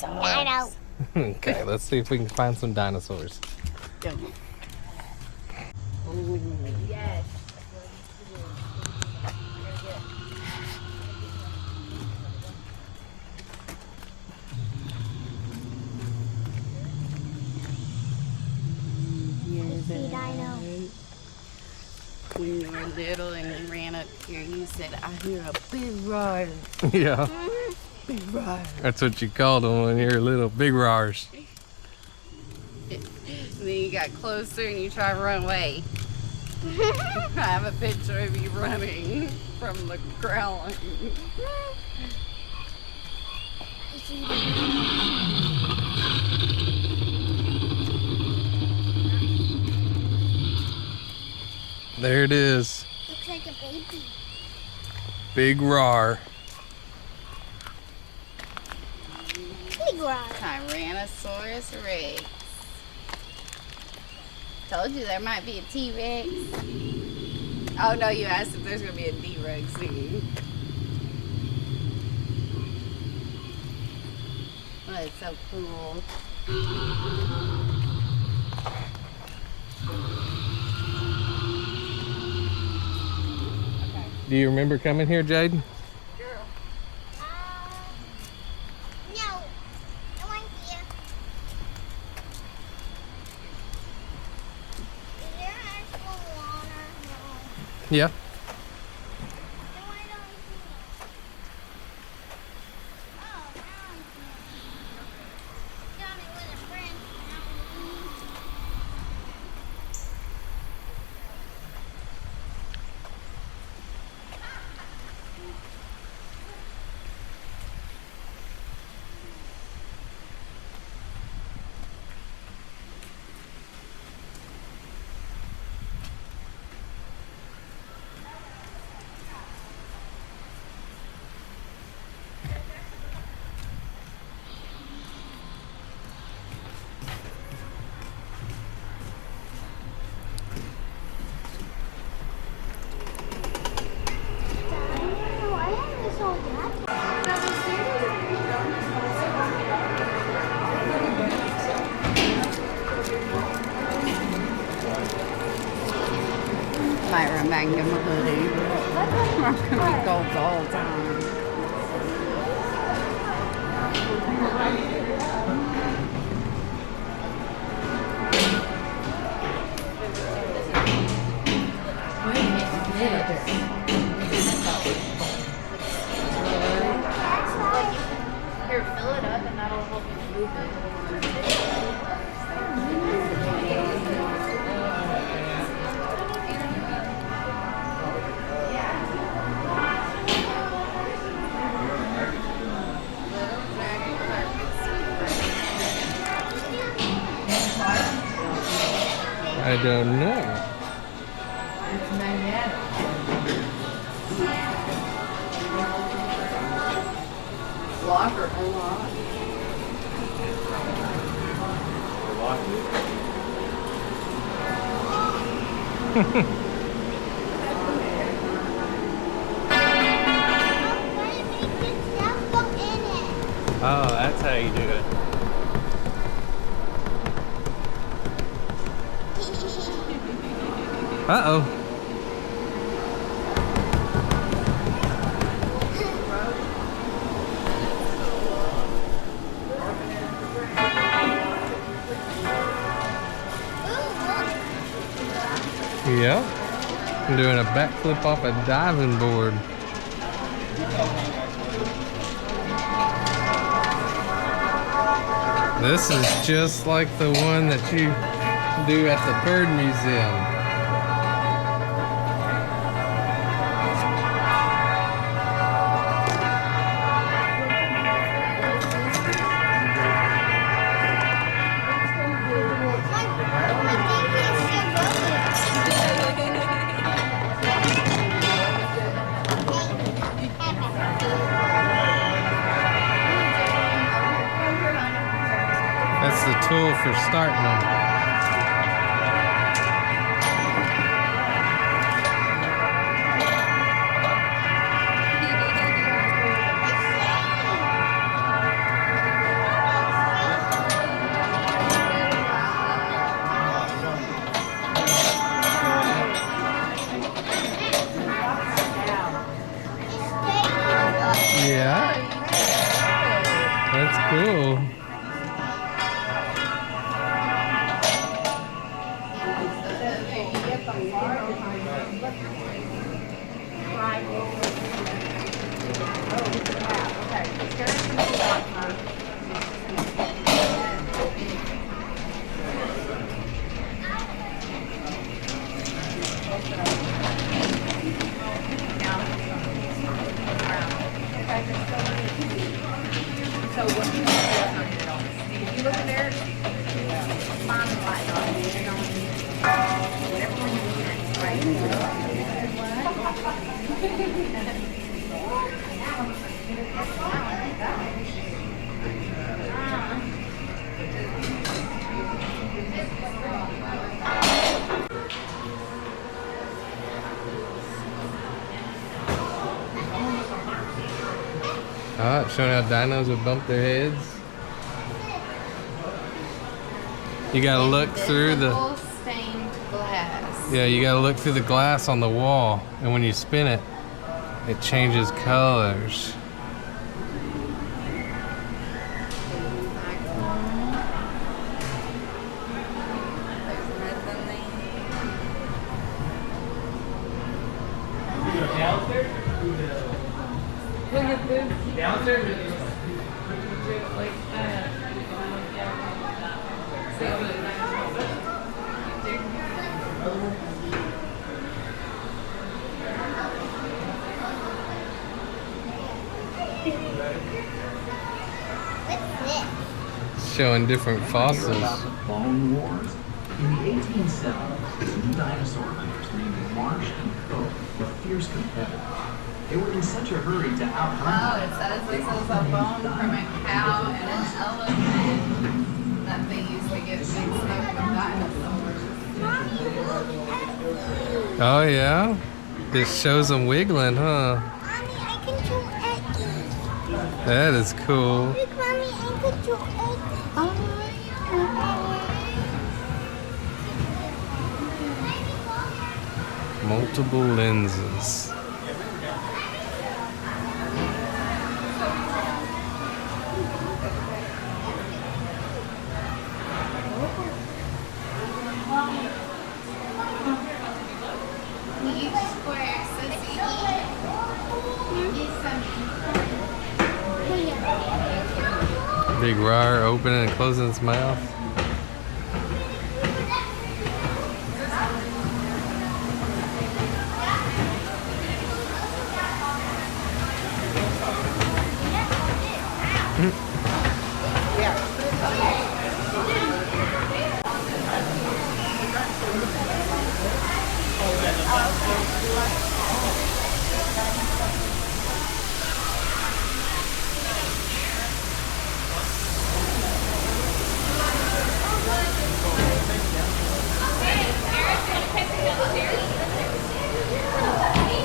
dinosaurs. Okay, let's see if we can find some dinosaurs. Go. Oh, yes. When you were little and you ran up here, you said, I hear a big roar. Yeah. Big roar. That's what you called them when you were little, big roars. And then you got closer and you tried to run away. I have a picture of you running from the growling. There it is. Looks like a baby. Big roar. Big roar. Tyrannosaurus Rex. Told you there might be a T-Rex. Oh no, you asked if there's gonna be a D-Rex soon. Oh, it's so cool. Do you remember coming here, Jaden? No. I want here. Is there actual water? No. Yeah. Then why don't we see it? Oh, now I see it. Tell me with a friend. Might remind him of Hoodie. We're gonna be gold the whole time. Here, fill it up and that'll help you move it. I don't know. It's magnetic. Locker unlocked. Oh, that's how you do it. Uh-oh. Yeah. I'm doing a backflip off a diving board. This is just like the one that you do at the bird museum. That's the tool for starting them. cool. Ah, it's showing how dinos would bump their heads. You gotta look through the stained glass. Yeah, you gotta look through the glass on the wall, and when you spin it, it changes colors. Look at this. Downstairs. Showing different fossils. About the Bone Wars. In the 1870s, two dinosaur hunters named Marsh and Coe were fierce competitors. They were in such a hurry to outhunt. Oh, it says this is a bone from a cow and an elephant that they used to get mixed up with dinosaurs. Oh yeah? It shows them wiggling, huh? Mommy, I control Eddie. That is cool. Look, Mommy, I control Eddie. Multiple lenses. Each square says Big roar opening and closing its mouth.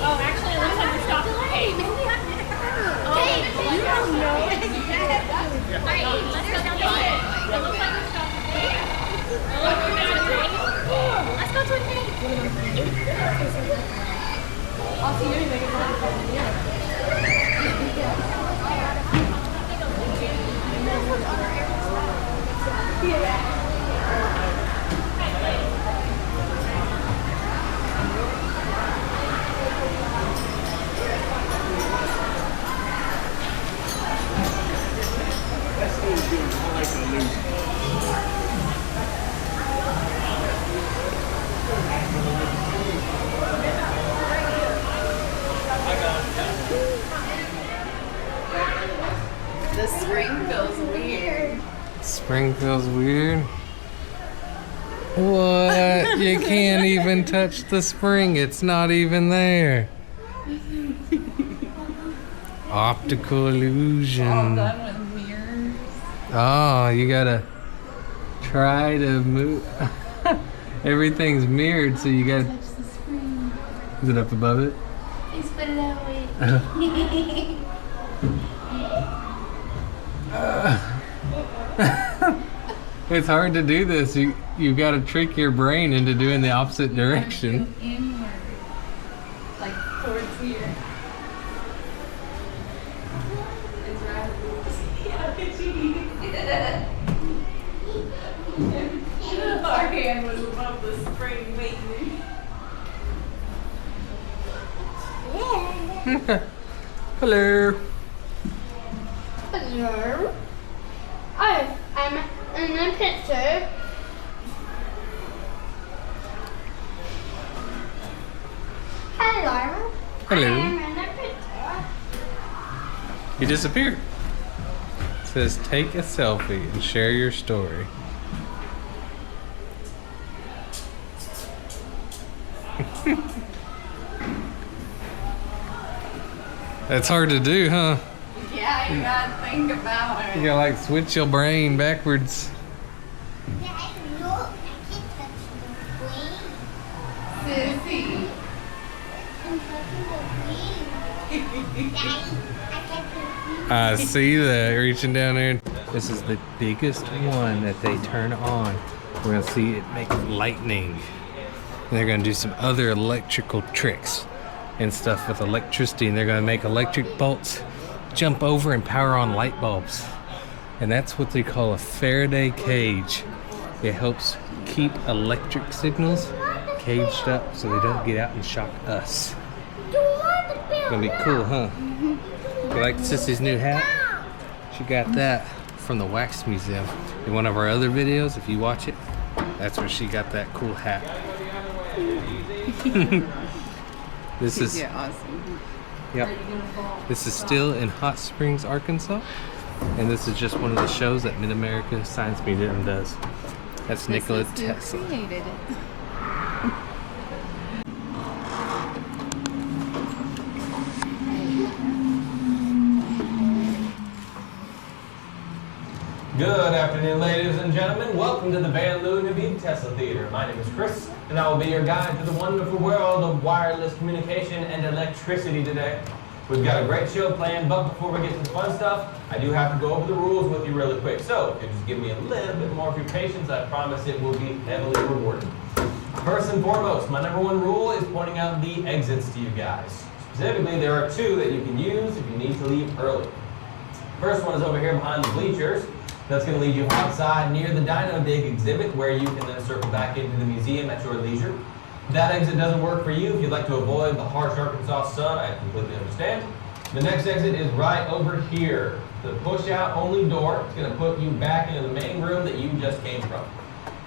Oh, actually, it looks like we're stopped at the cave. You don't know. Alright, let's go down the cave. It looks like we're stopped at the cave. Let's go to a cave. I'll see you anyway. the spring feels weird. Spring feels weird. What? You can't even touch the spring. It's not even there. Optical illusion. All done with mirrors. Oh, you gotta try to move. Everything's mirrored, so you gotta. Touch the spring. Is it up above it? Please put it that way. It's hard to do this. You gotta trick your brain into doing the opposite direction. Inward. Like towards here. It's right. Hello. Hello. Oh, I'm in a picture. Hello. Hello. I am in a picture. He disappeared. It says take a selfie and share your story. That's hard to do, huh? Yeah, you gotta think about You it. gotta like switch your brain backwards. Dad, look, I can touch the wing. Sissy. I'm touching the wing. Daddy, I can touch I see that reaching down there. This is the biggest one that they turn on. We're gonna see it make lightning. And they're gonna do some other electrical tricks and stuff with electricity, and they're gonna make electric bolts jump over and power on light bulbs. And that's what they call a Faraday cage. It helps keep electric signals caged up so they don't get out and shock us. It's gonna be cool, huh? You like Sissy's new hat? She got that from the Wax Museum. In one of our other videos, if you watch it, that's where she got that cool hat. This is Yeah, awesome. Yep. This is still in Hot Springs, Arkansas, and this is just one of the shows that Mid-America Science Museum does. That's Nikola This is who Tesla. created it. Good afternoon, ladies and gentlemen. Welcome to the Vanloo Nave Tesla Theater. My name is Chris, and I will be your guide to the wonderful world of wireless communication and electricity today. We've got a great show planned, but before we get to the fun stuff, I do have to go over the rules with you really quick. So, if you just give me a little bit more of your patience, I promise it will be heavily rewarded. First and foremost, my number one rule is pointing out the exits to you guys. Specifically, there are two that you can use if you need to leave early. First one is over here behind the bleachers. That's going to lead you outside near the Dino Dig exhibit, where you can then circle back into the museum at your leisure. If that exit doesn't work for you, if you'd like to avoid the harsh Arkansas sun, I completely understand. The next exit is right over here. The push-out only door. It's going to put you back into the main room that you just came from.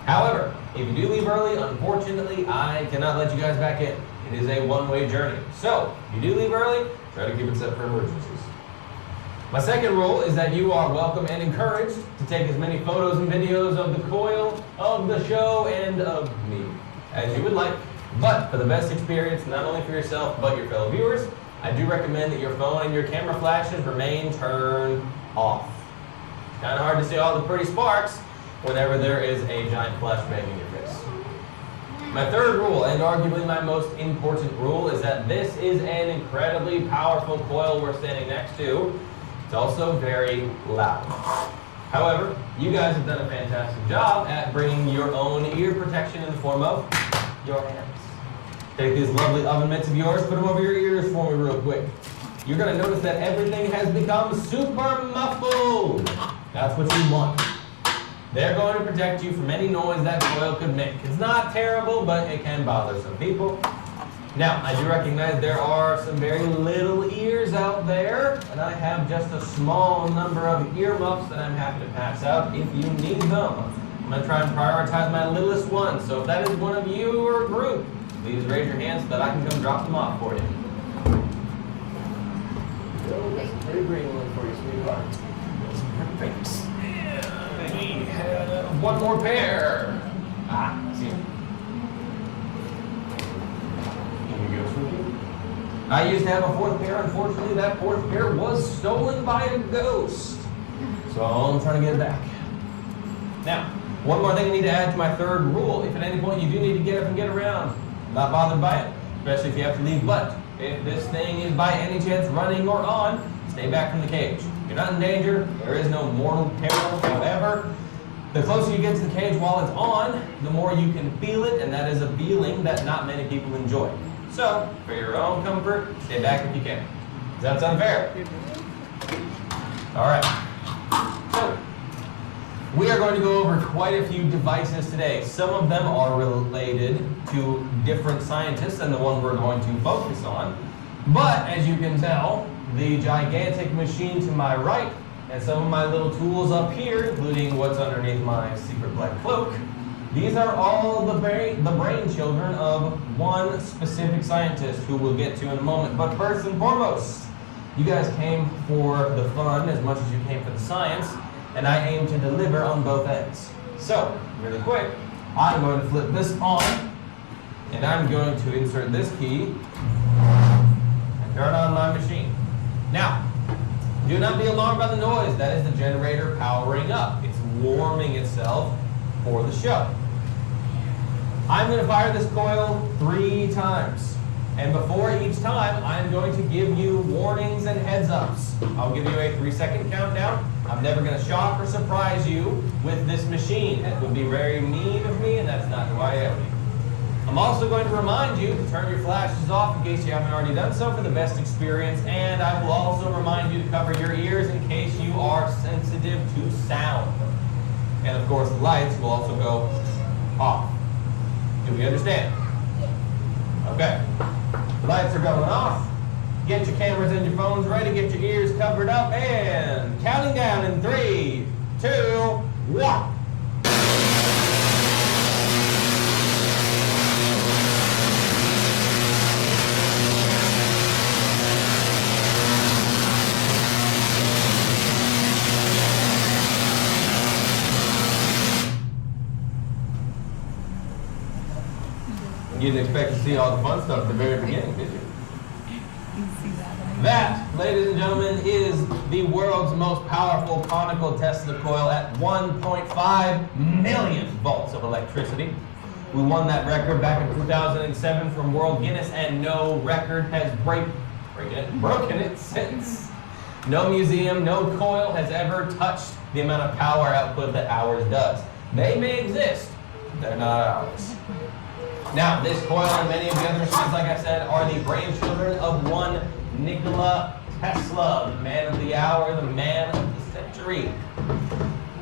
However, if you do leave early, unfortunately, I cannot let you guys back in. It is a one-way journey. So, if you do leave early, try to keep it set for emergencies. My second rule is that you are welcome and encouraged to take as many photos and videos of the coil, of the show, and of me as you would like. But for the best experience, not only for yourself, but your fellow viewers, I do recommend that your phone and your camera flashes remain turned off. It's kind of hard to see all the pretty sparks whenever there is a giant flashbang in your face. My third rule, and arguably my most important rule, is that this is an incredibly powerful coil we're standing next to. It's also very loud. However, you guys have done a fantastic job at bringing your own ear protection in the form of your hands. Take these lovely oven mitts of yours, put them over your ears for me real quick. You're going to notice that everything has become super muffled. That's what you want. They're going to protect you from any noise that coil could make. It's not terrible, but it can bother some people. Now, I do recognize there are some very little ears out there, and I have just a small number of earmuffs that I'm happy to pass out if you need them. I'm going to try and prioritize my littlest ones, so if that is one of you or a group, please raise your hands so that I can come drop them off for you. Pretty green one for you, sweetheart. Perfect. Yeah, we have one more pair. Ah, see you. I used to have a fourth pair. Unfortunately, that fourth pair was stolen by a ghost. So I'm trying to get it back. Now, one more thing I need to add to my third rule. If at any point you do need to get up and get around, not bothered by it, especially if you have to leave, but if this thing is by any chance running or on, stay back from the cage. You're not in danger. There is no mortal peril. However, the closer you get to the cage while it's on, the more you can feel it, and that is a feeling that not many people enjoy. So, for your own comfort, stay back if you can. Does that sound fair? All right. So, we are going to go over quite a few devices today. Some of them are related to different scientists than the one we're going to focus on. But as you can tell, the gigantic machine to my right and some of my little tools up here, including what's underneath my secret black cloak, these are all the brain children of one specific scientist who we'll get to in a moment. But first and foremost, you guys came for the fun as much as you came for the science, and I aim to deliver on both ends. So, really quick, I'm going to flip this on, and I'm going to insert this key and turn on my machine. Now, do not be alarmed by the noise. That is the generator powering up. It's warming itself for the show. I'm going to fire this coil 3 times. And before each time, I'm going to give you warnings and heads-ups. I'll give you a 3-second countdown. I'm never going to shock or surprise you with this machine. It would be very mean of me, and that's not who I am. I'm also going to remind you to turn your flashes off in case you haven't already done so for the best experience, and I will also remind you to cover your ears in case you are sensitive to sound. And of course, the lights will also go off. Do we understand? Okay. Lights are going off. Get your cameras and your phones ready. Get your ears covered up. And counting down in 3, 2, 1. You didn't expect to see all the fun stuff at the very beginning, did you? That, ladies and gentlemen, is the world's most powerful conical Tesla coil at 1.5 million volts of electricity. We won that record back in 2007 from World Guinness, and no record has broken it since. No museum, no coil has ever touched the amount of power output that ours does. They may exist, they're not ours. Now, this coil and many of the other machines, like I said, are the brainchildren of one Nikola Tesla, the man of the hour, the man of the century.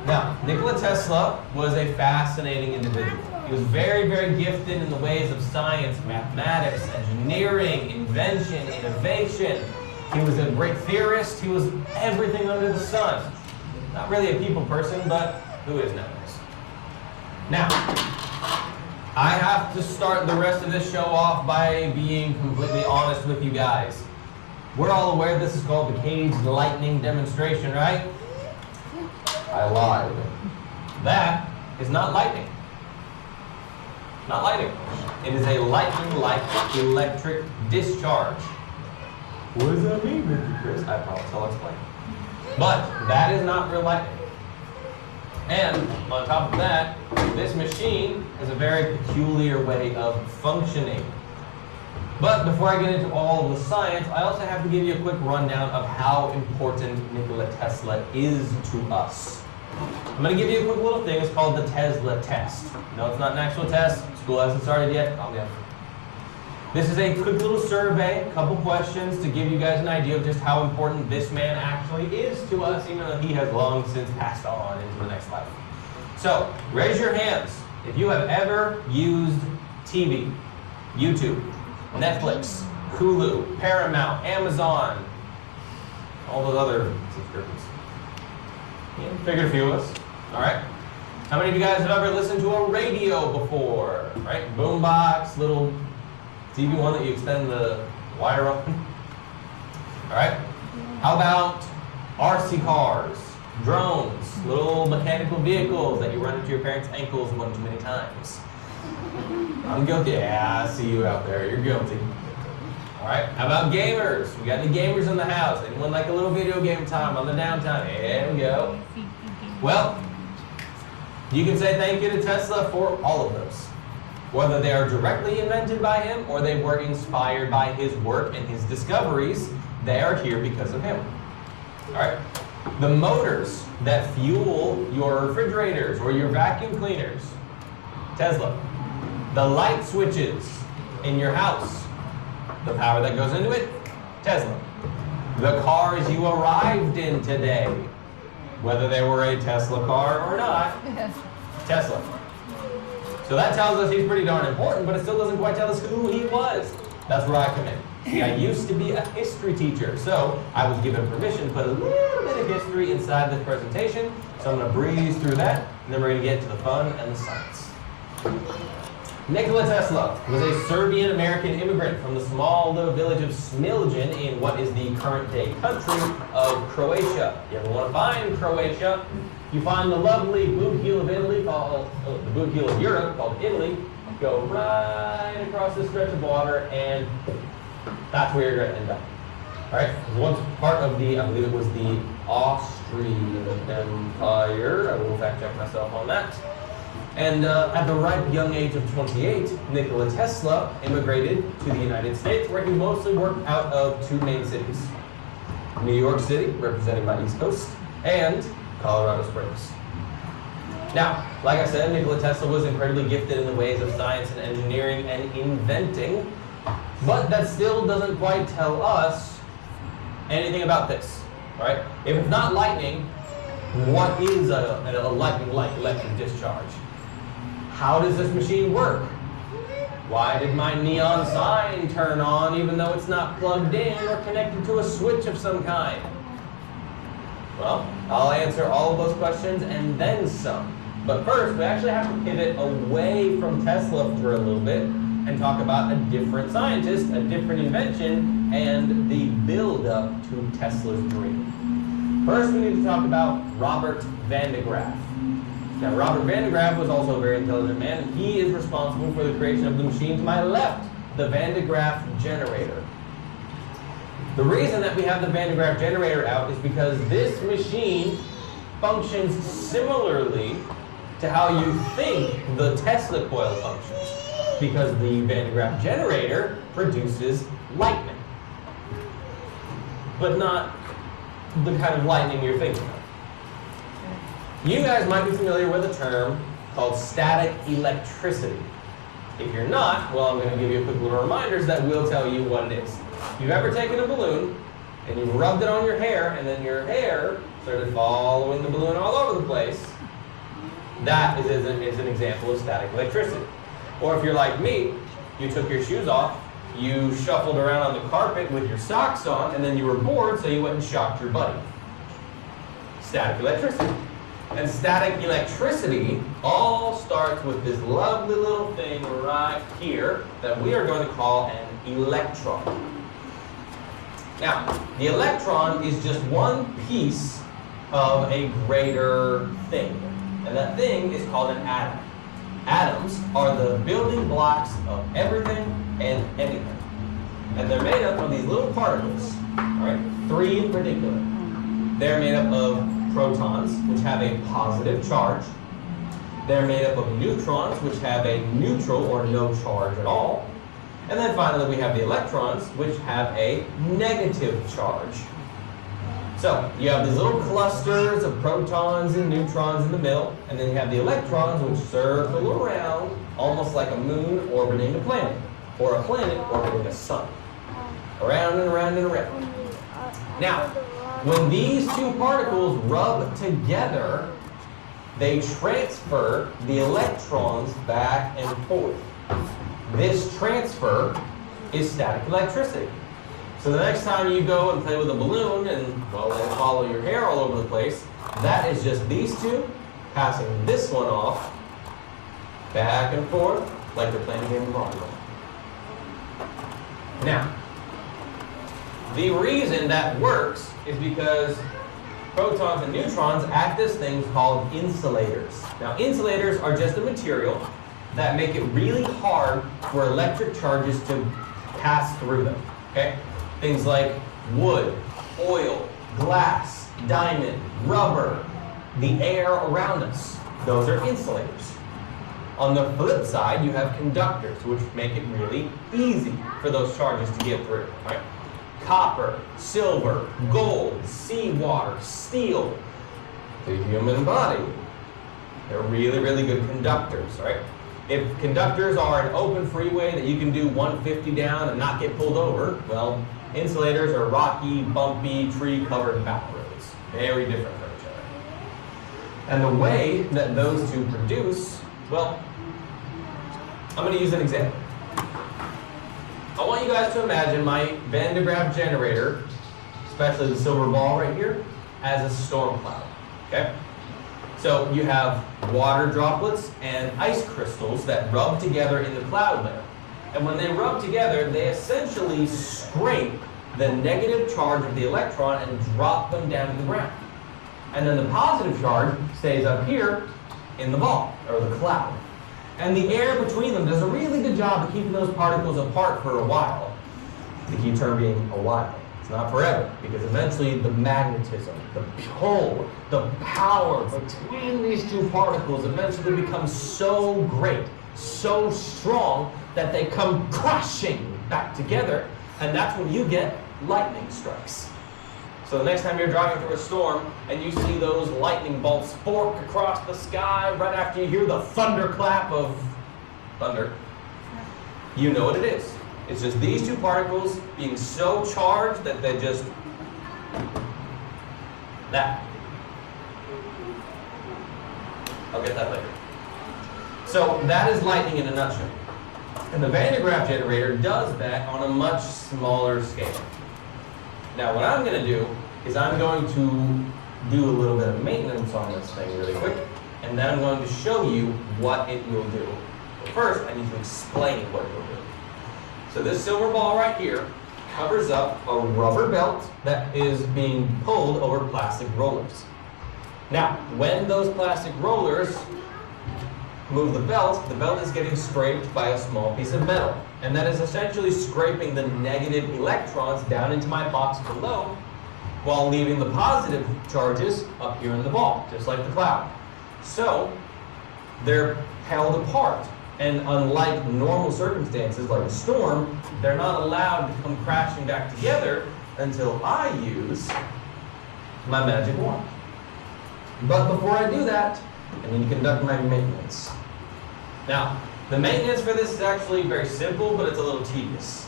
Now, Nikola Tesla was a fascinating individual. He was very, very gifted in the ways of science, mathematics, engineering, invention, innovation. He was a great theorist. He was everything under the sun. Not really a people person, but who is nowadays? Now, I have to start the rest of this show off by being completely honest with you guys. We're all aware this is called the caged lightning demonstration, right? I lied. That is not lightning. Not lightning. It is a lightning-like electric discharge. What does that mean, Mr. Chris? I promise I'll explain. But that is not real lightning. And on top of that, this machine has a very peculiar way of functioning. But before I get into all of the science, I also have to give you a quick rundown of how important Nikola Tesla is to us. I'm going to give you a quick little thing. It's called the Tesla test. No, it's not an actual test. School hasn't started yet. Calm down. This is a quick little survey, a couple questions to give you guys an idea of just how important this man actually is to us, even though he has long since passed on into the next life. So, raise your hands if you have ever used TV, YouTube, Netflix, Hulu, Paramount, Amazon, all those other subscriptions. Yeah, figured a few of us. All right. How many of you guys have ever listened to a radio before? Right? Boombox, little TV one that you extend the wire on. All right. How about RC cars, drones, little mechanical vehicles that you run into your parents' ankles one too many times? I'm guilty. Yeah, I see you out there. You're guilty. All right. How about gamers? We got any gamers in the house? Anyone like a little video game time on the downtime? There we go. Well, you can say thank you to Tesla for all of those. Whether they are directly invented by him or they were inspired by his work and his discoveries, they are here because of him. All right. The motors that fuel your refrigerators or your vacuum cleaners, Tesla. The light switches in your house, the power that goes into it, Tesla. The cars you arrived in today, whether they were a Tesla car or not, Tesla. So that tells us he's pretty darn important, but it still doesn't quite tell us who he was. That's where I come in. See, I used to be a history teacher, so I was given permission to put a little bit of history inside this presentation. So I'm going to breeze through that, and then we're going to get to the fun and the science. Nikola Tesla was a Serbian-American immigrant from the small little village of Smiljan in what is the current-day country of Croatia. You ever want to find Croatia? You find the lovely boot heel of Italy, called the boot heel of Europe, called Italy. Go right across this stretch of water, and that's where you're going to end up. All right, it was once part of the, I believe it was the Austrian Empire. I will fact check myself on that. And at the ripe young age of 28, Nikola Tesla immigrated to the United States, where he mostly worked out of two main cities. New York City, represented by East Coast, and Colorado Springs. Now, like I said, Nikola Tesla was incredibly gifted in the ways of science and engineering and inventing, but that still doesn't quite tell us anything about this, right? If it's not lightning, what is a lightning-like electric discharge? How does this machine work? Why did my neon sign turn on even though it's not plugged in or connected to a switch of some kind? Well, I'll answer all of those questions and then some. But first, we actually have to pivot away from Tesla for a little bit and talk about a different scientist, a different invention, and the build-up to Tesla's dream. First, we need to talk about Robert van de Graaff. Now, Robert van de Graaff was also a very intelligent man, and he is responsible for the creation of the machine to my left, the Van de Graaff generator. The reason that we have the Van de Graaff generator out is because this machine functions similarly to how you think the Tesla coil functions, because the Van de Graaff generator produces lightning, but not the kind of lightning you're thinking of. You guys might be familiar with a term called static electricity. If you're not, well, I'm going to give you a quick little reminder that will tell you what it is. You've ever taken a balloon and you've rubbed it on your hair, and then your hair started following the balloon all over the place. That is an example of static electricity. Or if you're like me, you took your shoes off, you shuffled around on the carpet with your socks on, and then you were bored, so you went and shocked your buddy. Static electricity. And static electricity all starts with this lovely little thing right here that we are going to call an electron. Now, the electron is just one piece of a greater thing, and that thing is called an atom. Atoms are the building blocks of everything and anything. And they're made up of these little particles, all right? 3 in particular. They're made up of protons, which have a positive charge. They're made up of neutrons, which have a neutral or no charge at all. And then finally, we have the electrons, which have a negative charge. So you have these little clusters of protons and neutrons in the middle, and then you have the electrons, which circle around almost like a moon orbiting a planet, or a planet orbiting a sun. Around and around and around. Now, when these two particles rub together, they transfer the electrons back and forth. This transfer is static electricity. So the next time you go and play with a balloon and, well, let it follow your hair all over the place, that is just these two passing this one off back and forth like they're playing a game of volleyball. Now, the reason that works is because protons and neutrons act as things called insulators. Now, insulators are just a material that make it really hard for electric charges to pass through them, okay? Things like wood, oil, glass, diamond, rubber, the air around us. Those are insulators. On the flip side, you have conductors, which make it really easy for those charges to get through, right? Copper, silver, gold, seawater, steel, the human body. They're really, really good conductors, right? If conductors are an open freeway that you can do 150 down and not get pulled over, well, insulators are rocky, bumpy, tree-covered back roads. Very different from each other. And the way that those two produce, well, I'm going to use an example. I want you you guys to imagine my Van de Graaff generator, especially the silver ball right here, as a storm cloud, okay? So you have water droplets and ice crystals that rub together in the cloud layer. And when they rub together, they essentially scrape the negative charge of the electron and drop them down to the ground. And then the positive charge stays up here in the ball, or the cloud. And the air between them does a really good job of keeping those particles apart for a while. The key term being a while. It's not forever, because eventually the magnetism, the pull, the power between these two particles eventually becomes so great, so strong, that they come crashing back together, and that's when you get lightning strikes. So the next time you're driving through a storm and you see those lightning bolts fork across the sky right after you hear the thunderclap of thunder, you know what it is. It's just these two particles being so charged that they just, that. I'll get that later. So that is lightning in a nutshell. And the Van de Graaff generator does that on a much smaller scale. Now what I'm going to do is I'm going to do a little bit of maintenance on this thing really quick, and then I'm going to show you what it will do. But first, I need to explain what it will do. So this silver ball right here covers up a rubber belt that is being pulled over plastic rollers. Now, when those plastic rollers move the belt is getting scraped by a small piece of metal. And that is essentially scraping the negative electrons down into my box below, while leaving the positive charges up here in the ball, just like the cloud. So, they're held apart. And unlike normal circumstances, like a storm, they're not allowed to come crashing back together until I use my magic wand. But before I do that, I need to conduct my maintenance. Now, the maintenance for this is actually very simple, but it's a little tedious.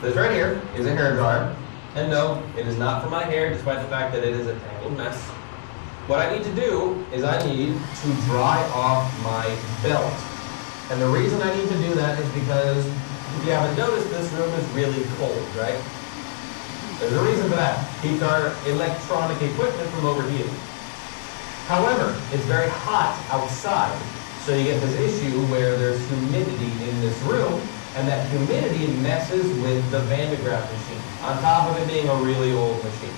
This right here is a hair dryer. And no, it is not for my hair, despite the fact that it is a tangled mess. What I need to do is I need to dry off my belt. And the reason I need to do that is because, if you haven't noticed, this room is really cold, right? There's a reason for that. Keeps our electronic equipment from overheating. However, it's very hot outside, so you get this issue where there's humidity in this room, and that humidity messes with the Van de Graaff machine, on top of it being a really old machine.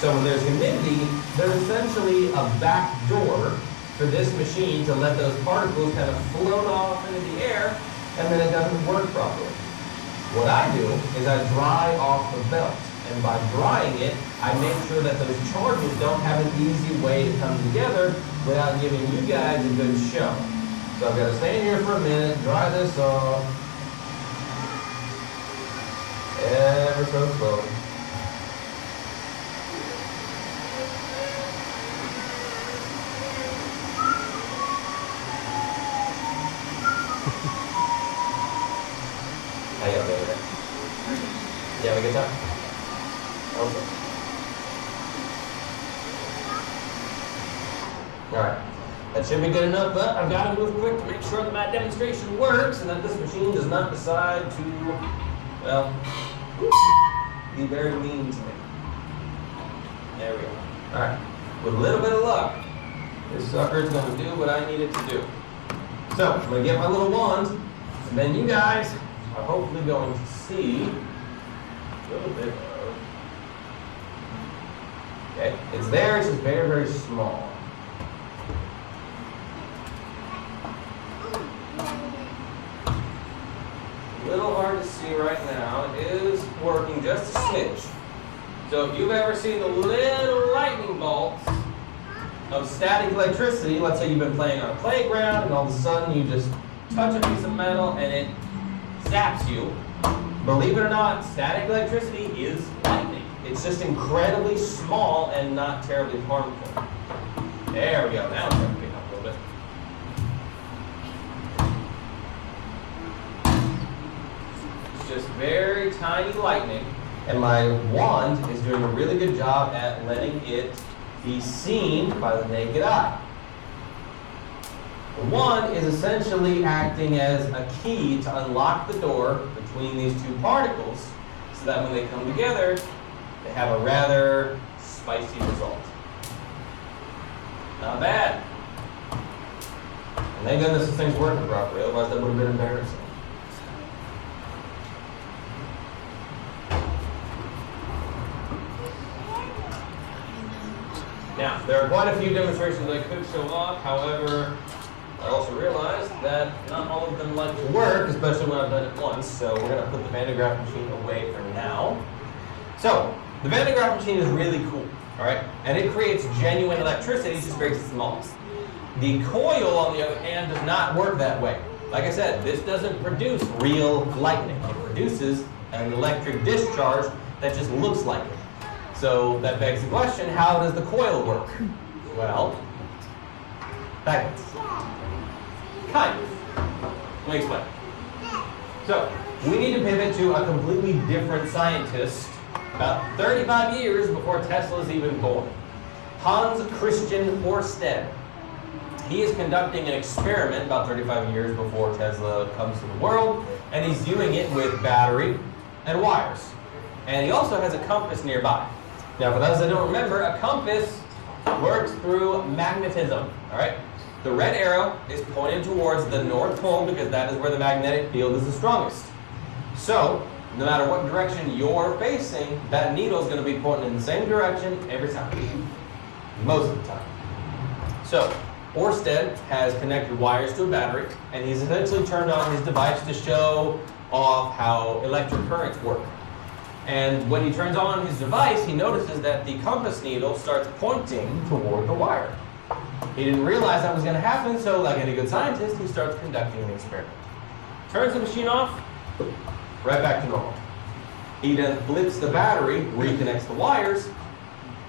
So when there's humidity, there's essentially a back door for this machine to let those particles kind of float off into the air, and then it doesn't work properly. What I do is I dry off the belt, and by drying it, I make sure that those charges don't have an easy way to come together without giving you guys a good show. So I've got to stand here for a minute, dry this off, ever so slowly. How you doing today? You have a good time? Okay. Alright. That should be good enough, but I've got to move quick to make sure that my demonstration works and that this machine does not decide to, well, be very mean to me. There we go. Alright. With a little bit of luck, this sucker is going to do what I need it to do. So, I'm going to get my little wand, and then you guys are hopefully going to see a little bit of, okay, it's there, it's just very, very small. A little hard to see right now. It is working just a smidge. So if you've ever seen the little lightning bolts of static electricity, let's say you've been playing on a playground and all of a sudden you just touch a piece of metal and it zaps you. Believe it or not, static electricity is lightning. It's just incredibly small and not terribly harmful. There we go. Now it's going to pick up a little bit. It's just very tiny lightning, and my wand is doing a really good job at letting it be seen by the naked eye. The one is essentially acting as a key to unlock the door between these two particles so that when they come together, they have a rather spicy result. Not bad. And thank goodness this thing's working properly, otherwise that would have been embarrassing. Now, there are quite a few demonstrations I could show off. However, I also realized that not all of them like to work, especially when I've done it once. So we're going to put the Van de Graaff machine away for now. So, the Van de Graaff machine is really cool, all right? And it creates genuine electricity, just very small. The coil, on the other hand, does not work that way. Like I said, this doesn't produce real lightning. It produces an electric discharge that just looks like it. So that begs the question, how does the coil work? Well, magnets. Kind of. Let me explain. So, we need to pivot to a completely different scientist about 35 years before Tesla is even born. Hans Christian Ørsted. He is conducting an experiment about 35 years before Tesla comes to the world, and he's doing it with battery and wires. And he also has a compass nearby. Now, for those that don't remember, a compass works through magnetism, all right? The red arrow is pointed towards the North Pole because that is where the magnetic field is the strongest. So, no matter what direction you're facing, that needle is going to be pointing in the same direction every time. Most of the time. So, Ørsted has connected wires to a battery, and he's essentially turned on his device to show off how electric currents work. And when he turns on his device, he notices that the compass needle starts pointing toward the wire. He didn't realize that was going to happen, so like any good scientist, he starts conducting an experiment. Turns the machine off, right back to normal. He then flips the battery, reconnects the wires,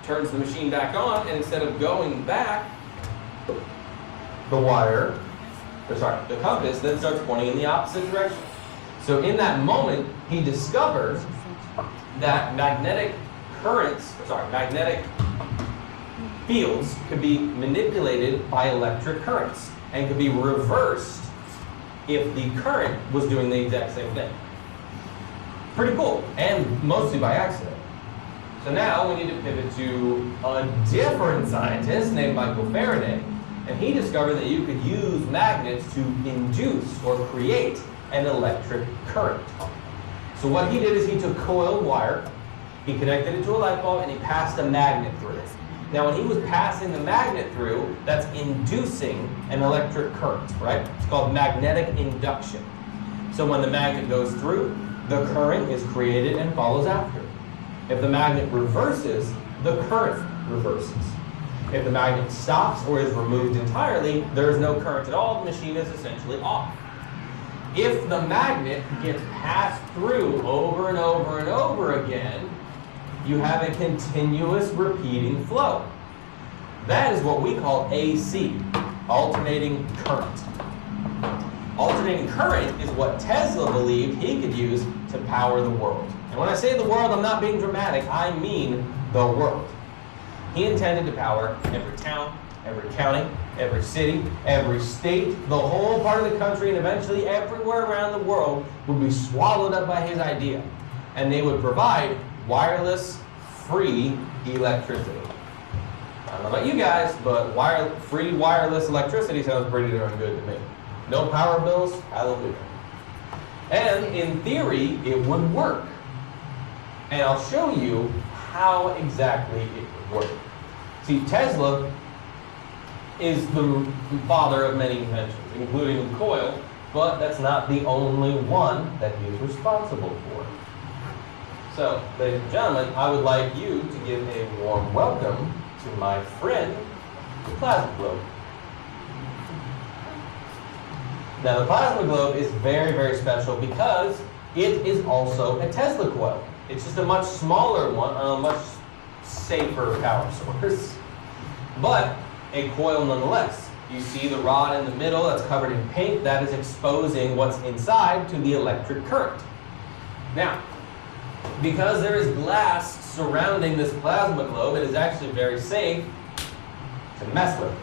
turns the machine back on, and instead of going back, the compass then starts pointing in the opposite direction. So in that moment, he discovers that magnetic fields could be manipulated by electric currents and could be reversed if the current was doing the exact same thing. Pretty cool, and mostly by accident. So now we need to pivot to a different scientist named Michael Faraday, and he discovered that you could use magnets to induce or create an electric current. So what he did is he took coiled wire, he connected it to a light bulb, and he passed a magnet through it. Now when he was passing the magnet through, that's inducing an electric current, right? It's called magnetic induction. So when the magnet goes through, the current is created and follows after. If the magnet reverses, the current reverses. If the magnet stops or is removed entirely, there is no current at all, the machine is essentially off. If the magnet gets passed through over and over and over again, you have a continuous repeating flow. That is what we call AC, alternating current. Alternating current is what Tesla believed he could use to power the world. And when I say the world, I'm not being dramatic, I mean the world. He intended to power every town, every county, every city, every state, the whole part of the country, and eventually everywhere around the world would be swallowed up by his idea. And they would provide wireless, free electricity. I don't know about you guys, but free wireless electricity sounds pretty darn good to me. No power bills, hallelujah. And in theory, it would work. And I'll show you how exactly it would work. See, Tesla is the father of many inventions, including the coil, but that's not the only one that he is responsible for. So, ladies and gentlemen, I would like you to give a warm welcome to my friend, the plasma globe. Now, the plasma globe is very, very special because it is also a Tesla coil. It's just a much smaller one on a much safer power source, but a coil nonetheless. You see the rod in the middle that's covered in pink, that is exposing what's inside to the electric current. Now, because there is glass surrounding this plasma globe, it is actually very safe to mess with.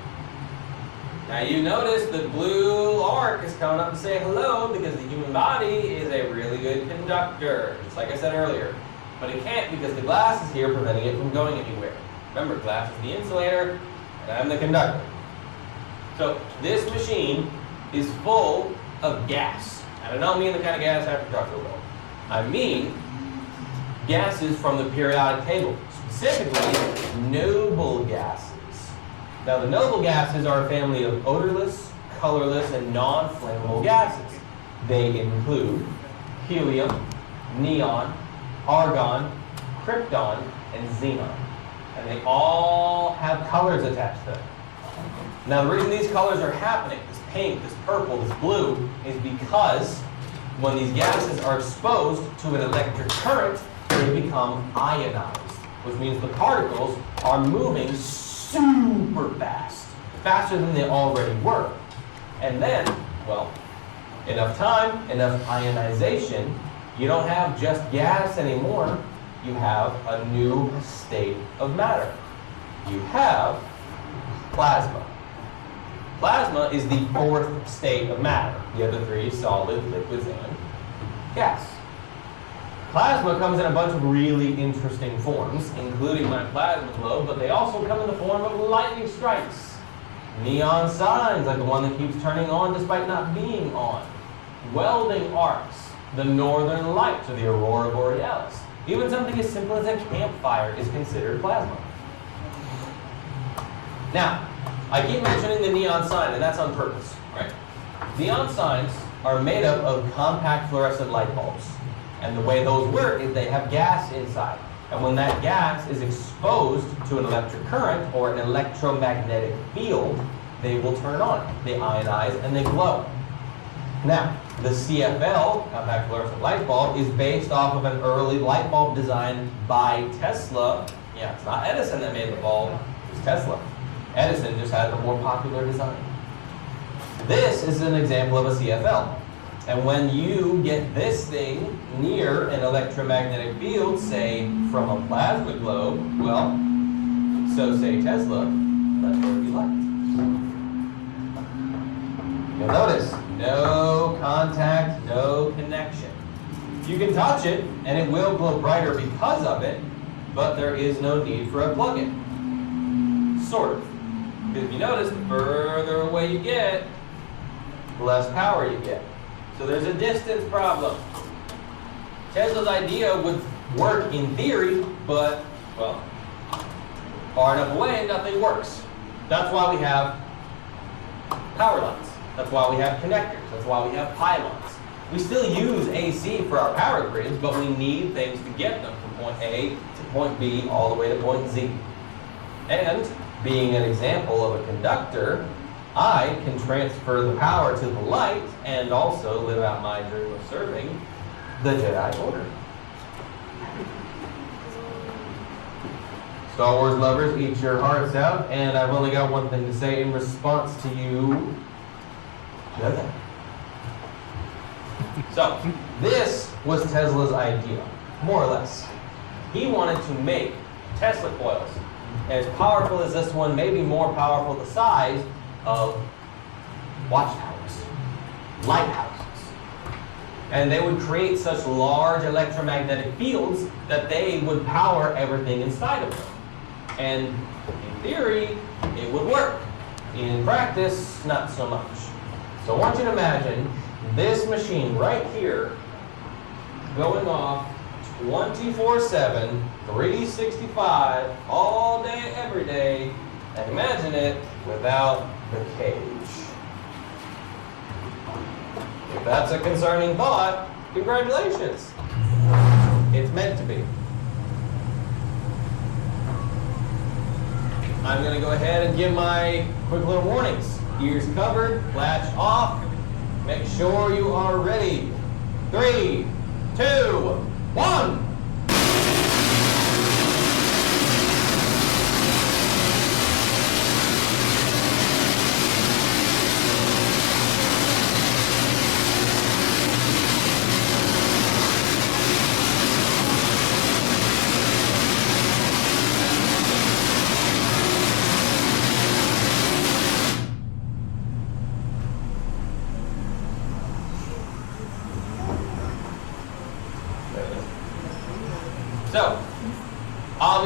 Now you notice the blue arc is coming up to say hello because the human body is a really good conductor, just like I said earlier. But it can't because the glass is here preventing it from going anywhere. Remember, glass is the insulator, and I'm the conductor. So this machine is full of gas. And I don't mean the kind of gas after talking about. I mean gases from the periodic table, specifically noble gases. Now the noble gases are a family of odorless, colorless, and non-flammable gases. They include helium, neon, argon, krypton, and xenon. And they all have colors attached to them. Now the reason these colors are happening, this pink, this purple, this blue, is because when these gases are exposed to an electric current, they become ionized, which means the particles are moving super fast, faster than they already were. And then, well, enough time, enough ionization, you don't have just gas anymore, you have a new state of matter. You have plasma. Plasma is the fourth state of matter. The other three, solid, liquids, and gas. Plasma comes in a bunch of really interesting forms, including my plasma globe, but they also come in the form of lightning strikes, neon signs, like the one that keeps turning on despite not being on, welding arcs, the northern lights, or the aurora borealis. Even something as simple as a campfire is considered plasma. Now, I keep mentioning the neon sign, and that's on purpose, right? Neon signs are made up of compact fluorescent light bulbs. And the way those work is they have gas inside. And when that gas is exposed to an electric current or an electromagnetic field, they will turn on. They ionize and they glow. Now, the CFL, compact fluorescent light bulb, is based off of an early light bulb designed by Tesla. Yeah, it's not Edison that made the bulb, it was Tesla. Edison just had the more popular design. This is an example of a CFL. And when you get this thing near an electromagnetic field, say from a plasma globe, well, so say Tesla, that's what it'd be like. You'll notice, no contact, no connection. You can touch it, and it will glow brighter because of it, but there is no need for a plug-in. Sort of. Because if you notice, the further away you get, the less power you get. So there's a distance problem. Tesla's idea would work in theory, but, well, far enough away, nothing works. That's why we have power lines. That's why we have connectors. That's why we have pylons. We still use AC for our power grids, but we need things to get them from point A to point B all the way to point Z. And being an example of a conductor, I can transfer the power to the light and also live out my dream of serving the Jedi Order. Star Wars lovers, eat your hearts out, and I've only got one thing to say in response to you. Jedi. So, this was Tesla's idea, more or less. He wanted to make Tesla coils as powerful as this one, maybe more powerful the size of watchtowers, lighthouses. And they would create such large electromagnetic fields that they would power everything inside of them. And in theory, it would work. In practice, not so much. So I want you to imagine this machine right here going off 24/7, 365, all day, every day, and imagine it without the cage. If that's a concerning thought, congratulations. It's meant to be. I'm going to go ahead and give my quick little warnings. Ears covered, latch off. Make sure you are ready. 3, 2, 1.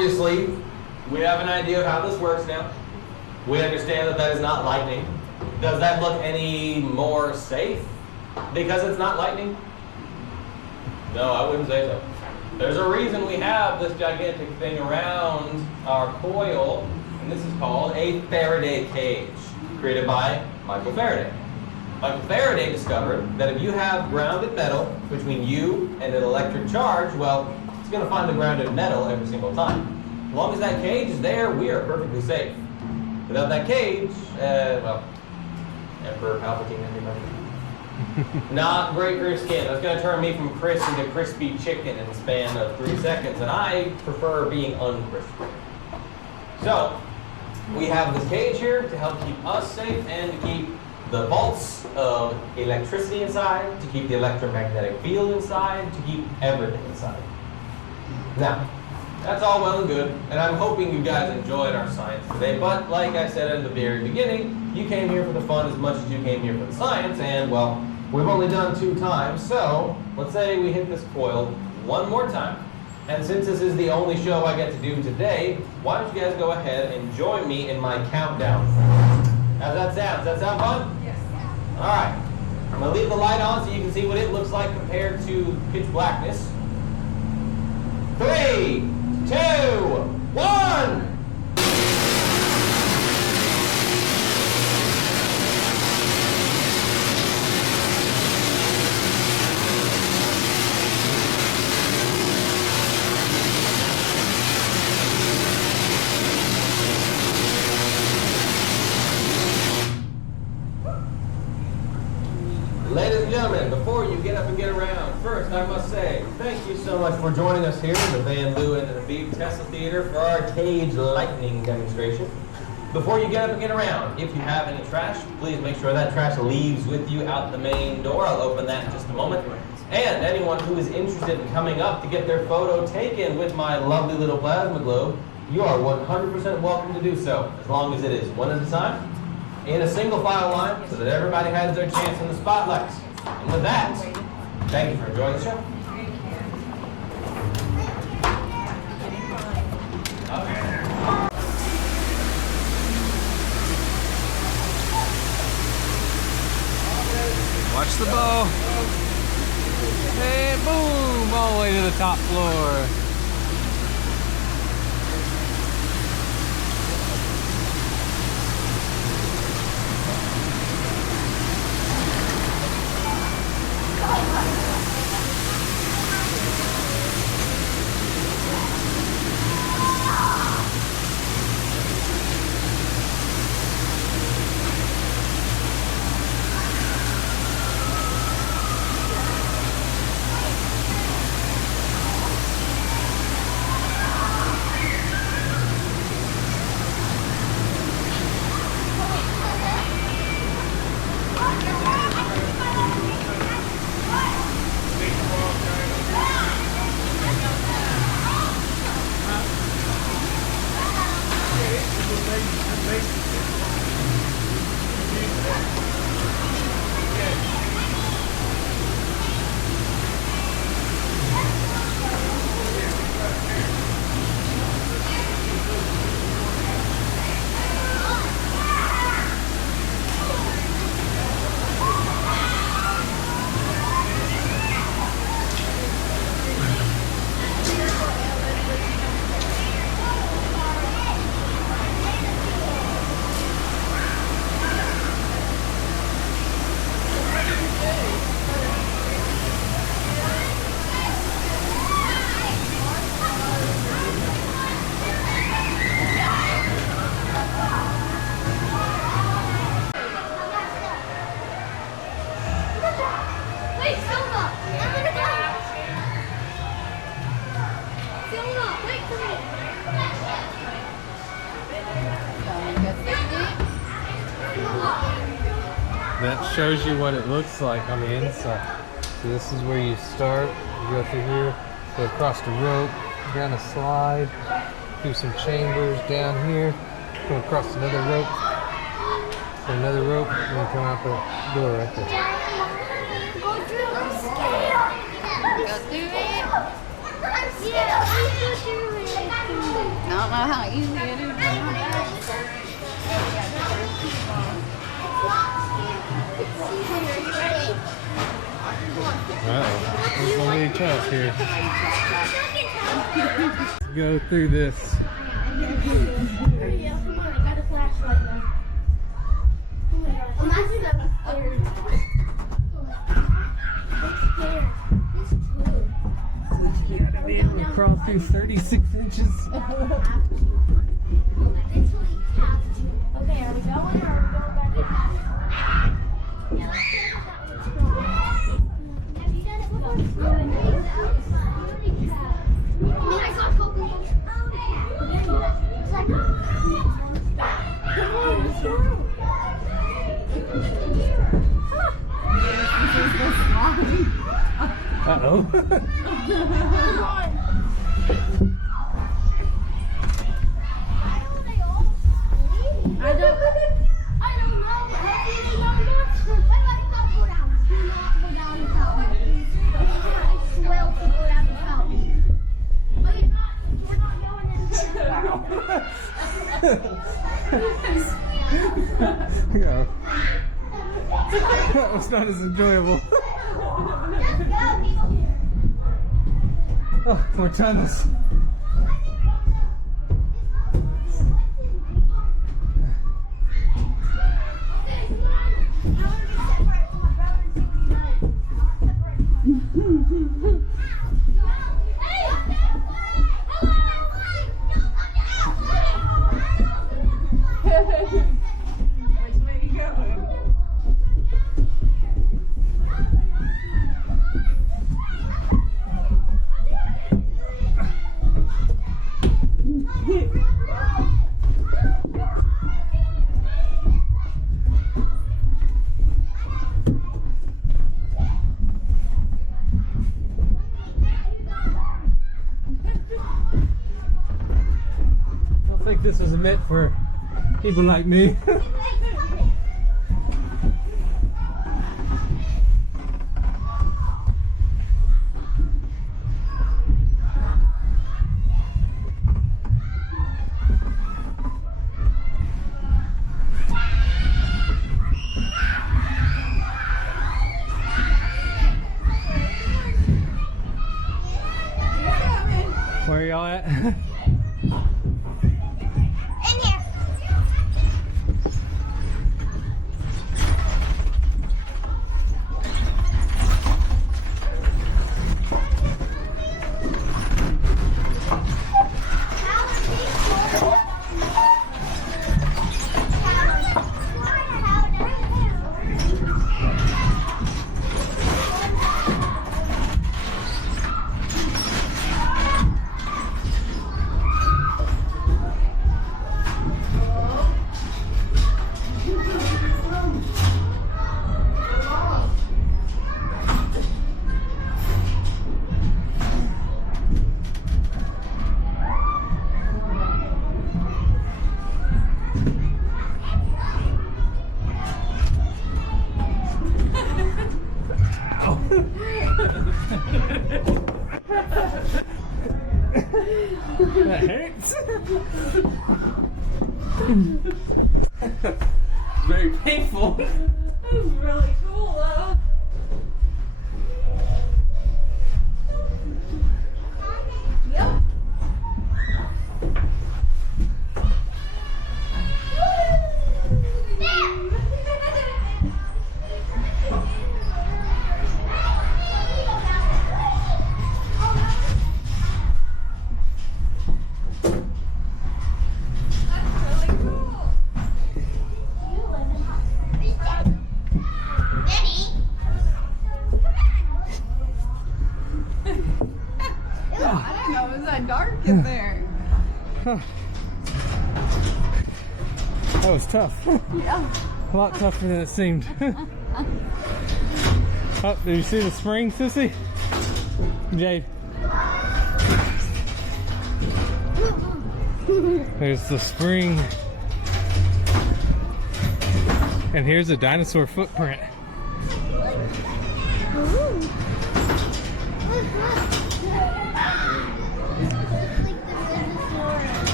obviously, we have an idea of how this works now. We understand that that is not lightning. Does that look any more safe because it's not lightning? No, I wouldn't say so. There's a reason we have this gigantic thing around our coil, and this is called a Faraday cage, created by Michael Faraday. Michael Faraday discovered that if you have grounded metal between you and an electric charge, well, it's going to find the grounded metal every single time. As long as that cage is there, we are perfectly safe. Without that cage, well, Emperor Palpatine, anybody? Not great for your skin. That's going to turn me from Chris into crispy chicken in the span of 3 seconds, and I prefer being uncrispy. So, we have this cage here to help keep us safe and to keep the vaults of electricity inside, to keep the electromagnetic field inside, to keep everything inside. Now, that's all well and good, and I'm hoping you guys enjoyed our science today, but like I said at the very beginning, you came here for the fun as much as you came here for the science, and well, we've only done 2 times, so let's say we hit this coil one more time. And since this is the only show I get to do today, why don't you guys go ahead and join me in my countdown. How's that sound? Does that sound fun? Yes. All right. I'm going to leave the light on so you can see what it looks like compared to pitch blackness. 3, 2, 1. Ladies and gentlemen, before you get up and get around, first I must say thank you so much for joining us here in the Vanloo and the Nave Tesla Theater for our cage lightning demonstration. Before you get up and get around, if you have any trash, please make sure that trash leaves with you out the main door. I'll open that in just a moment. And anyone who is interested in coming up to get their photo taken with my lovely little plasma globe, you are 100% welcome to do so, as long as it is one at a time, in a single file line, so that everybody has their chance in the spotlights. And with that, thank you for enjoying the show. Watch the bow. And boom, all the way to the top floor. That shows you what it looks like on the inside. So this is where you start. You go through here, go across the rope, down a slide, through some chambers down here, come across another rope, and another rope, and then come out the door right there. Go through. I'm scared. Go through it. I'm scared. Let's go through it. don't know how easy it is. It's gonna be tough here. Go through this. Come on, I got a flashlight now. Oh my gosh. Imagine that was scared. I'm scared. It's good. You gotta be able to crawl through 36 inches. Okay, are we going or are we going back in? Yeah, let's see if that one's strong. Have you done it before? I saw Coco. It's like, come on, it's strong. Uh-oh. Come on. I don't know. Everybody stop, go down. Do not go down the fountain. I swear to go down the fountain. Oh, you're not. We're not going in. Yeah. That was not as enjoyable. Just go, people. Oh, more tunnels. I think this was meant for people like me. Where y'all at? That hurts. It's very painful. That was really cool though. Yep. Dark in there. Huh. That was tough. Yeah. A lot tougher than it seemed. Oh, did you see the spring, Sissy? Jade. There's the spring. And here's a dinosaur footprint.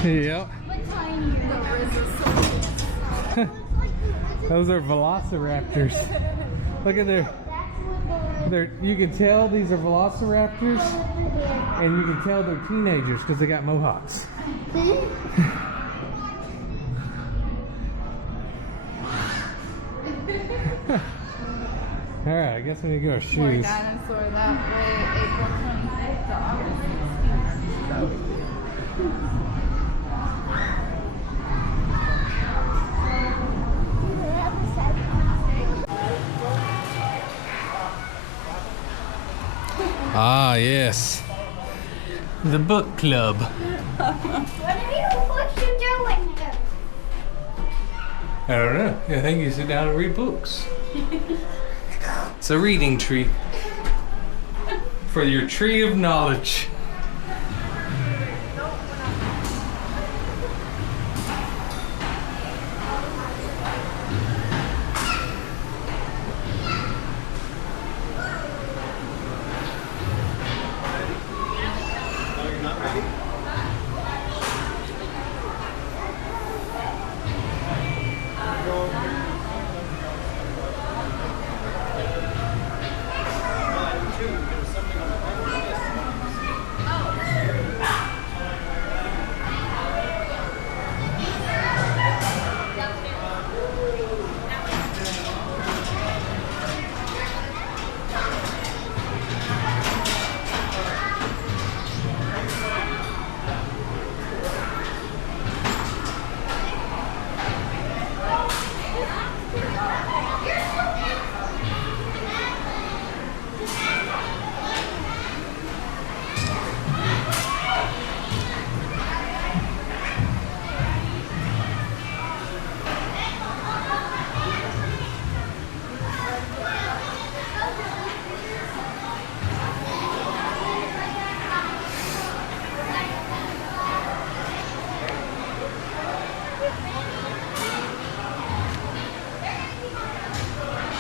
Yep. But tinier. Those are velociraptors. Look at their. You can tell these are velociraptors, and you can tell they're teenagers because they got mohawks. See? All right, I guess we need to get our More shoes. dinosaur that way, April 25th to August 16th. Ah, yes. The book club. What you doing there? I don't know. I think you sit down and read books. It's a reading tree. For your tree of knowledge.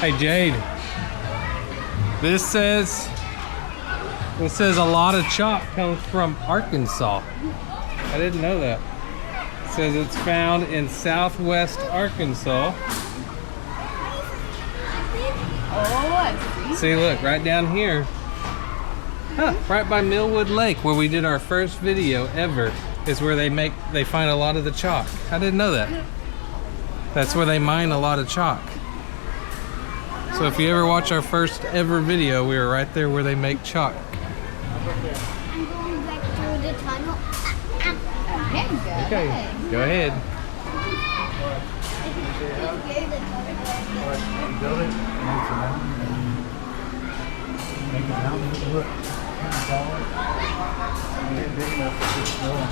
Hey Jade, this says a lot of chalk comes from Arkansas. I didn't know that. It says it's found in southwest Arkansas. Oh, I see. See, look, right down here. Huh, right by Millwood Lake, where we did our first video ever, is where they find a lot of the chalk. I didn't know that. That's where they mine a lot of chalk. So if you ever watch our first ever video, we were right there where they make chalk. I'm going back through the tunnel. Okay, go Okay, ahead. go ahead. Build it, make a mountain look kind of taller. And get big enough to keep going.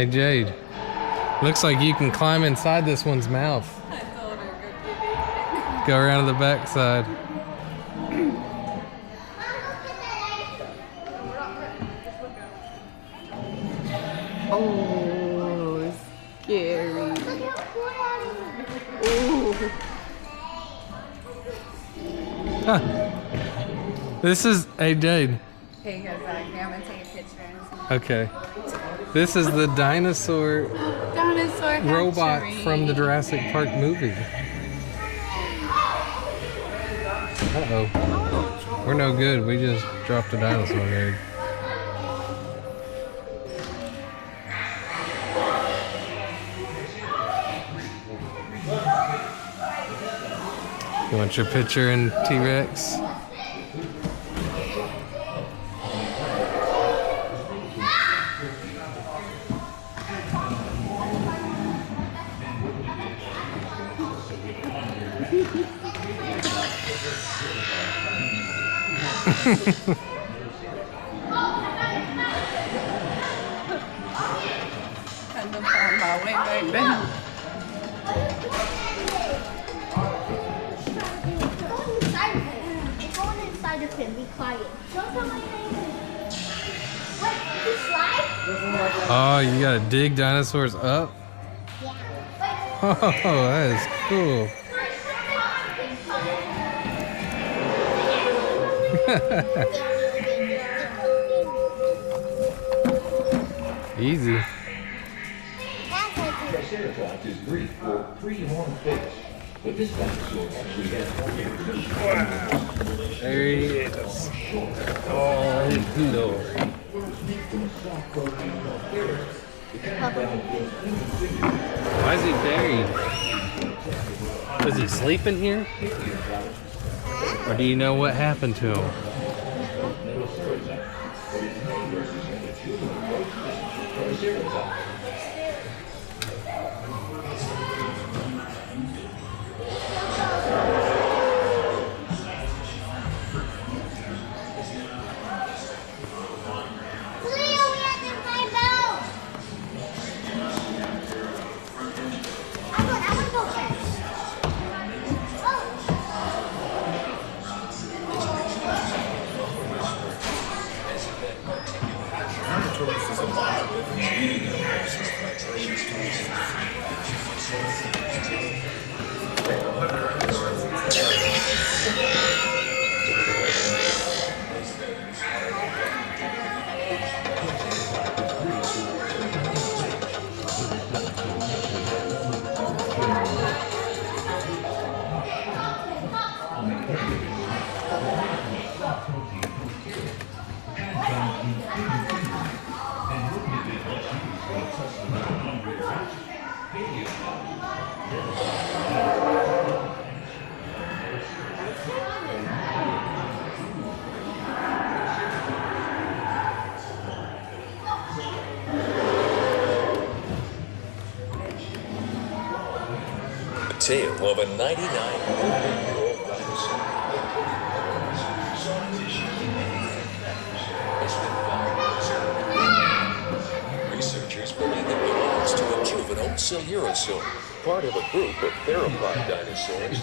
Hey Jade, looks like you can climb inside this one's mouth. I told her Go around to the back side. Oh, scary. Ooh. Huh. This is, hey Jade. Hey, guys, I'm gonna take a picture. Okay. This is the dinosaur Dinosaur robot hatchery. from the Jurassic Park movie. Uh-oh. We're no good. We just dropped a dinosaur egg. You want your picture in T-Rex? Had to find my way back down. Go inside of him. Be quiet. Don't tell my name. What? You slide? Oh, you gotta dig dinosaurs up? Yeah. Oh, that is cool. Easy. Triceratops is Greek for three-horned fish, but this dinosaur actually has There he is. Oh, his glory. Why is he buried? Does he sleep in here? Or do you know what happened to him? Tale of a 99-year-old dinosaur. Researchers believe it belongs to a juvenile Silurosaur, part of a group of theropod dinosaurs.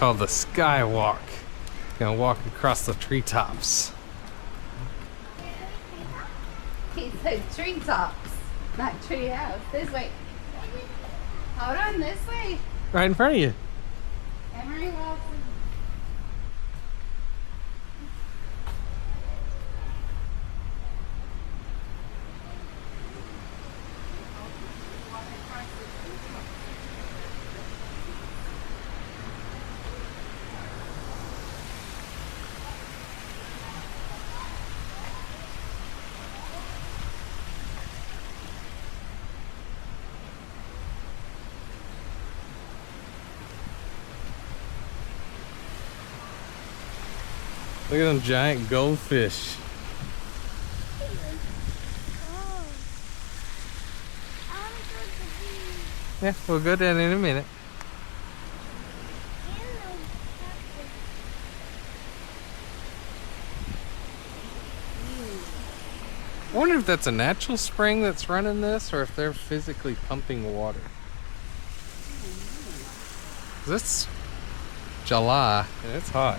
called the Skywalk. Gonna walk across the treetops. He said treetops, not treehouse. This way. Hold on, this way. Right in front of you. Emery Wilson. Look at them giant goldfish. Yeah, we'll go down in a minute. I wonder if that's a natural spring that's running this or if they're physically pumping water. It's July and it's hot.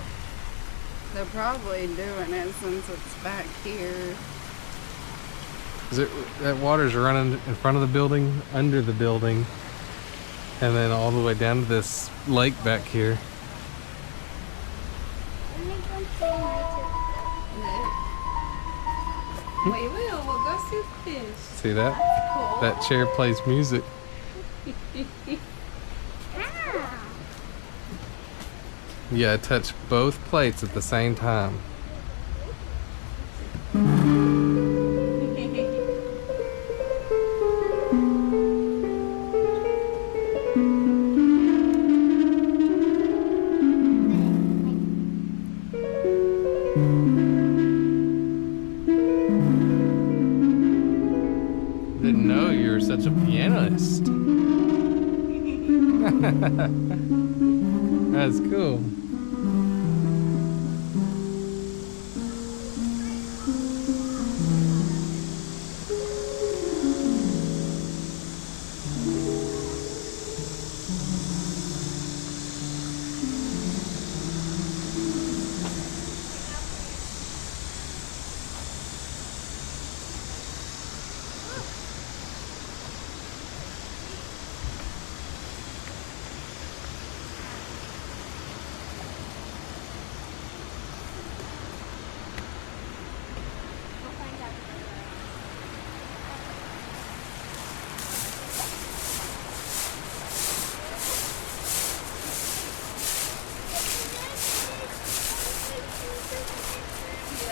They're probably doing it since it's back here. That water's running in front of the building, under the building, and then all the way down to this lake back here. We will. We'll go see the fish. See that? Cool. That chair plays music. Yeah, touch both plates at the same time. Didn't know you were such a pianist. That's cool.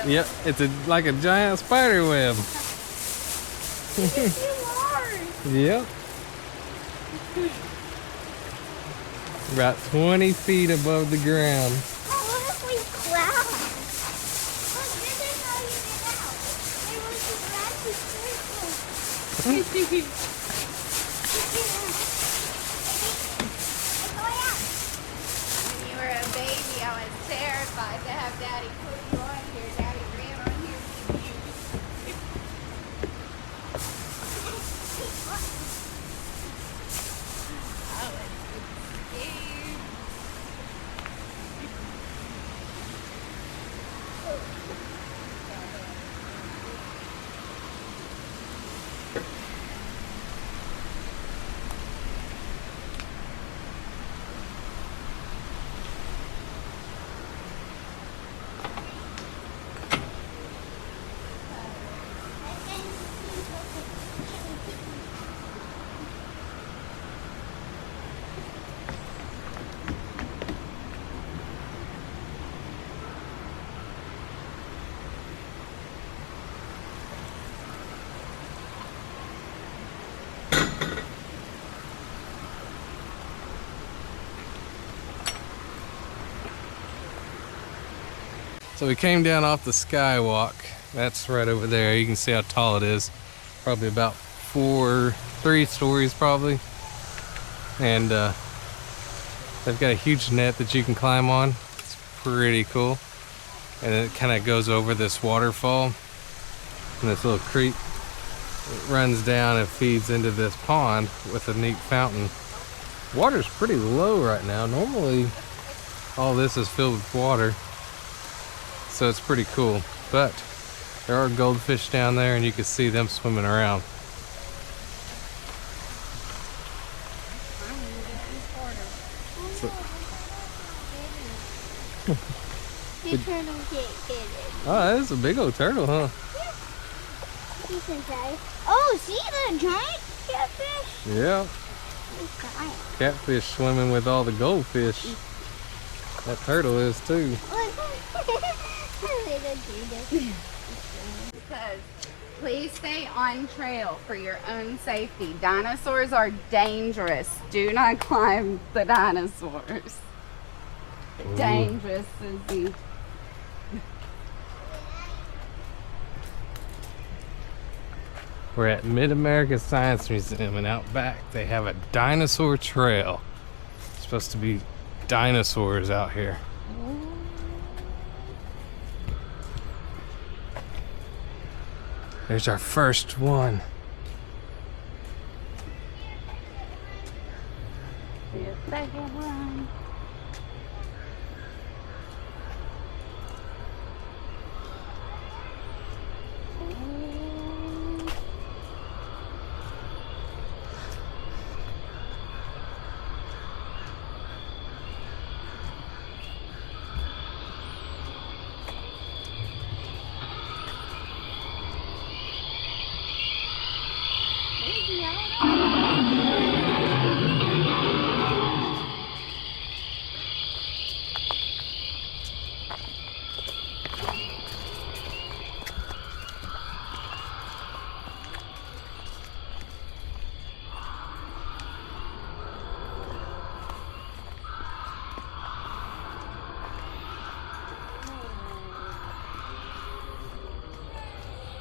Yep, it's like a giant spider web. Yep. About 20 feet above the ground. Oh, what if we cloud? Look, this is how you get out. They want to grab the circle. When you were a baby, I was terrified to have Daddy put you on here. Daddy ran on here with you. I was scared. So we came down off the skywalk. That's right over there. You can see how tall it is. Probably about 3 stories probably. And they've got a huge net that you can climb on. It's pretty cool. And it kind of goes over this waterfall. And this little creek runs down and feeds into this pond with a neat fountain. Water's pretty low right now. Normally all this is filled with water. So it's pretty cool. But there are goldfish down there and you can see them swimming around. The turtle can't get it. Oh, that is a big old turtle, huh? Decent size. Oh, see the giant catfish? Yeah. It's giant. Catfish swimming with all the goldfish. That turtle is too. Because please stay on trail for your own safety. Dinosaurs are dangerous. Do not climb the dinosaurs. Ooh. Dangerous, Susie. We're at Mid-America Science Museum, and out back they have a dinosaur trail. It's supposed to be dinosaurs out here. There's our first one. The second one.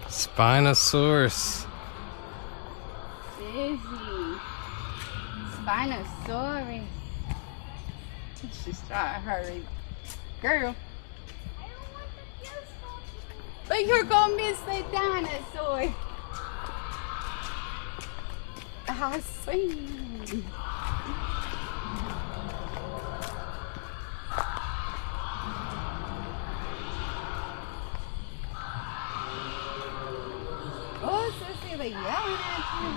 Spinosaurus. Busy. Spinosaurus. She's trying to hurry. Girl. But you're gonna miss the dinosaur. I see. Oh, Sissy, they're yelling at you.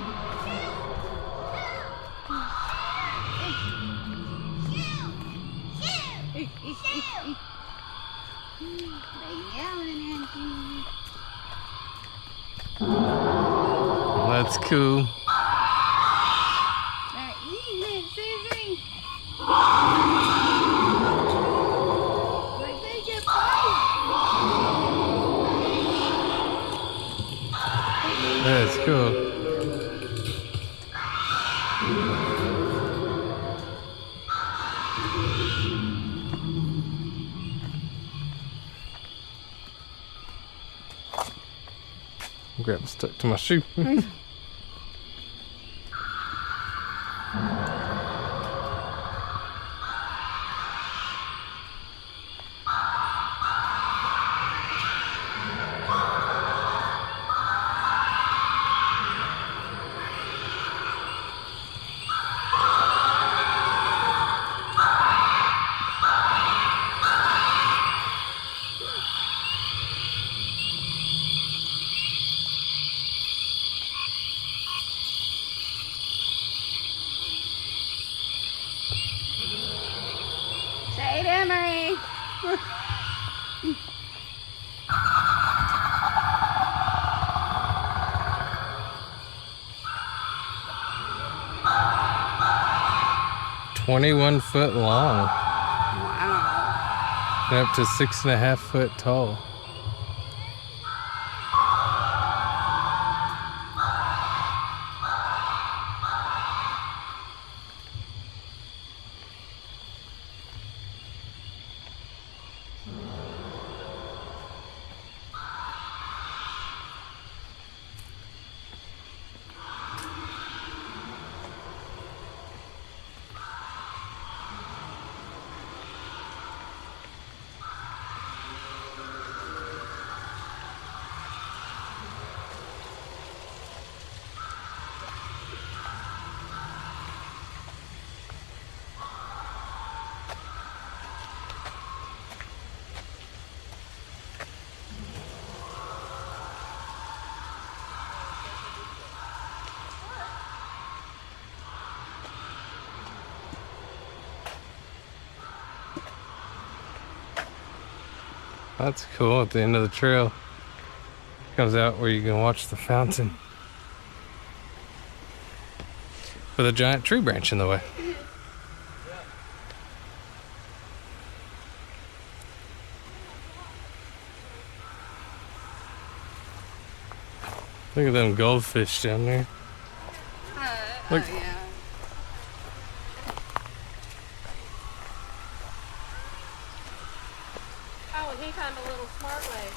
They're yelling at you. That's cool. They're eating it, Sissy. Like they get That's cool. Grab stuck to my shoe. Shade Emery. 21 foot long Wow. and up to 6.5 foot tall. That's cool. At the end of the trail, comes out where you can watch the fountain with a giant tree branch in the way. Look at them goldfish down there. Look. Oh, yeah. Oh, he found a little smart way.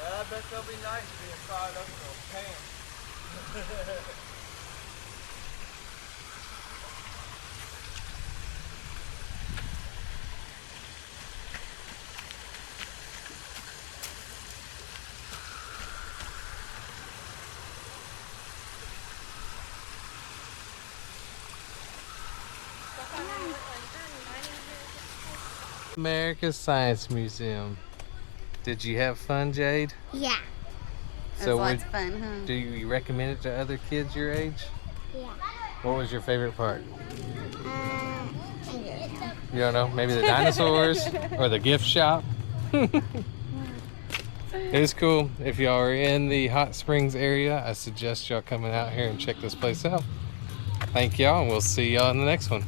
I bet they'll be nice being fried up in those pants. America's Science Museum. Did you have fun, Jade? Yeah. That's So lots of fun, huh? do you recommend it to other kids your age? Yeah. What was your favorite part? You don't know? Maybe the dinosaurs or the gift shop? It is cool. If y'all are in the Hot Springs area, I suggest y'all coming out here and check this place out. Thank y'all, and we'll see y'all in the next one.